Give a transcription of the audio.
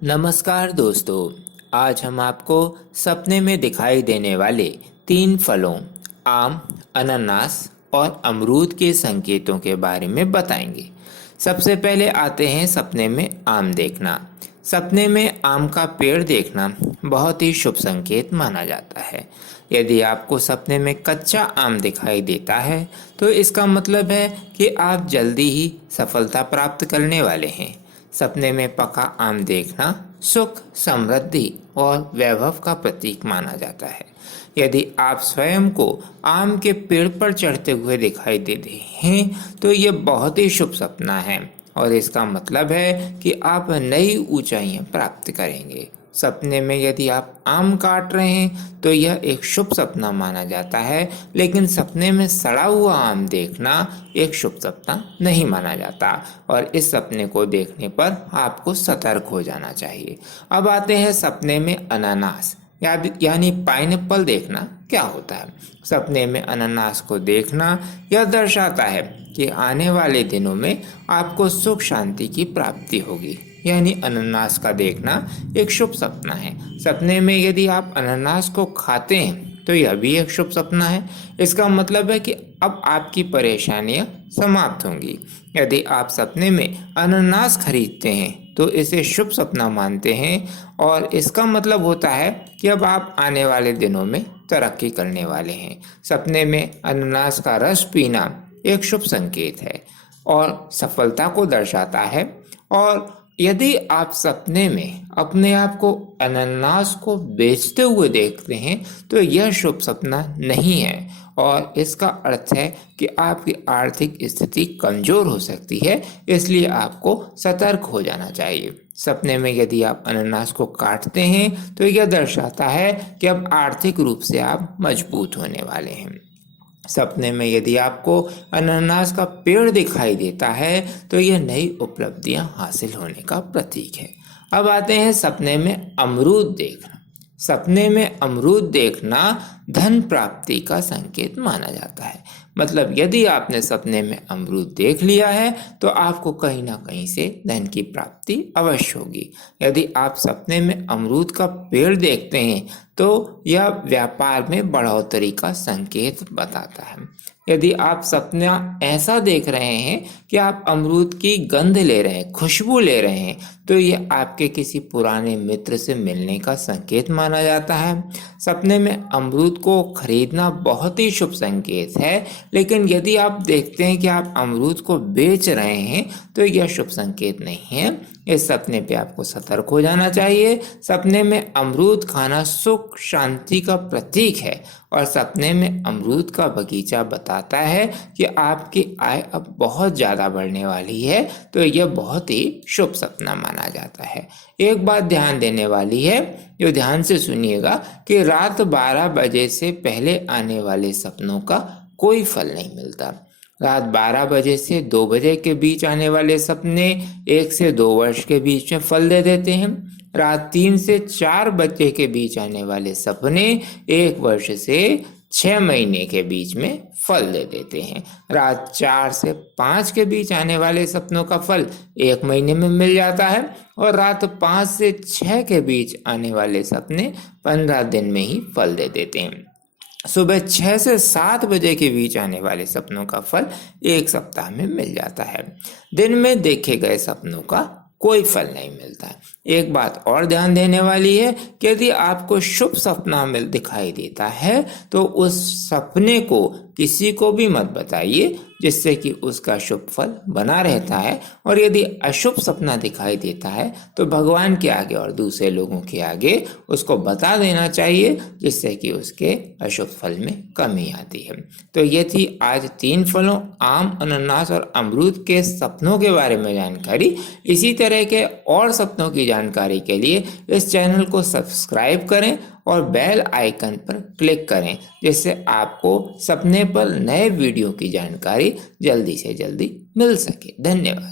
नमस्कार दोस्तों। आज हम आपको सपने में दिखाई देने वाले 3 फलों आम, अनानास और अमरूद के संकेतों के बारे में बताएंगे। सबसे पहले आते हैं सपने में आम देखना। सपने में आम का पेड़ देखना बहुत ही शुभ संकेत माना जाता है। यदि आपको सपने में कच्चा आम दिखाई देता है तो इसका मतलब है कि आप जल्दी ही सफलता प्राप्त करने वाले हैं। सपने में पका आम देखना सुख, समृद्धि और वैभव का प्रतीक माना जाता है। यदि आप स्वयं को आम के पेड़ पर चढ़ते हुए दिखाई दे रहे हैं तो यह बहुत ही शुभ सपना है और इसका मतलब है कि आप नई ऊंचाइयां प्राप्त करेंगे। सपने में यदि आप आम काट रहे हैं तो यह एक शुभ सपना माना जाता है, लेकिन सपने में सड़ा हुआ आम देखना एक शुभ सपना नहीं माना जाता और इस सपने को देखने पर आपको सतर्क हो जाना चाहिए। अब आते हैं सपने में अनानास यानी पाइनएप्पल देखना क्या होता है। सपने में अनानास को देखना यह दर्शाता है कि आने वाले दिनों में आपको सुख शांति की प्राप्ति होगी, यानी अनानास का देखना एक शुभ सपना है। सपने में यदि आप अनानास को खाते हैं तो यह भी एक शुभ सपना है। इसका मतलब है कि अब आपकी परेशानियां समाप्त होंगी। यदि आप सपने में अनानास खरीदते हैं तो इसे शुभ सपना मानते हैं और इसका मतलब होता है कि अब आप आने वाले दिनों में तरक्की करने वाले हैं। सपने में अनानास का रस पीना एक शुभ संकेत है और सफलता को दर्शाता है। और यदि आप सपने में अपने आप को अनानास को बेचते हुए देखते हैं तो यह शुभ सपना नहीं है और इसका अर्थ है कि आपकी आर्थिक स्थिति कमजोर हो सकती है, इसलिए आपको सतर्क हो जाना चाहिए। सपने में यदि आप अनानास को काटते हैं तो यह दर्शाता है कि अब आर्थिक रूप से आप मजबूत होने वाले हैं। सपने में यदि आपको अनानास का पेड़ दिखाई देता है तो यह नई उपलब्धियां हासिल होने का प्रतीक है। अब आते हैं सपने में अमरूद देखना। सपने में अमरूद देखना धन प्राप्ति का संकेत माना जाता है। मतलब यदि आपने सपने में अमरूद देख लिया है तो आपको कहीं ना कहीं से धन की प्राप्ति अवश्य होगी। यदि आप सपने में अमरूद का पेड़ देखते हैं तो यह व्यापार में बढ़ोतरी का संकेत बताता है। यदि आप सपना ऐसा देख रहे हैं कि आप अमरूद की गंध ले रहे हैं, खुशबू ले रहे हैं, तो यह आपके किसी पुराने मित्र से मिलने का संकेत माना जाता है। सपने में अमरूद को खरीदना बहुत ही शुभ संकेत है, लेकिन यदि आप देखते हैं कि आप अमरूद को बेच रहे हैं तो यह शुभ संकेत नहीं है। इस सपने पे आपको सतर्क हो जाना चाहिए। सपने में अमरूद खाना सुख शांति का प्रतीक है और सपने में अमरूद का बगीचा बताता है कि आपकी आय अब बहुत ज़्यादा बढ़ने वाली है, तो यह बहुत ही शुभ सपना माना जाता है। एक बात ध्यान देने वाली है, जो ध्यान से सुनिएगा कि रात 12 बजे से पहले आने वाले सपनों का कोई फल नहीं मिलता। रात 12 बजे से 2 बजे के बीच आने वाले सपने 1 से 2 वर्ष के बीच में फल दे देते हैं। रात 3 से 4 बजे के बीच आने वाले सपने 1 वर्ष से 6 महीने के बीच में फल दे देते हैं। रात 4 से 5 के बीच आने वाले सपनों का फल 1 महीने में मिल जाता है और रात 5 से 6 के बीच आने वाले सपने 15 दिन में ही फल दे देते हैं। सुबह 6 से 7 बजे के बीच आने वाले सपनों का फल 1 सप्ताह में मिल जाता है। दिन में देखे गए सपनों का कोई फल नहीं मिलता है। एक बात और ध्यान देने वाली है कि यदि आपको शुभ सपना दिखाई देता है तो उस सपने को किसी को भी मत बताइए, जिससे कि उसका शुभ फल बना रहता है। और यदि अशुभ सपना दिखाई देता है तो भगवान के आगे और दूसरे लोगों के आगे उसको बता देना चाहिए, जिससे कि उसके अशुभ फल में कमी आती है। तो ये थी आज 3 फलों आम, अनानास और अमरूद के सपनों के बारे में जानकारी। इसी तरह के और सपनों की जानकारी के लिए इस चैनल को सब्सक्राइब करें और बेल आइकन पर क्लिक करें, जिससे आपको सपने पर नए वीडियो की जानकारी जल्दी से जल्दी मिल सके। धन्यवाद।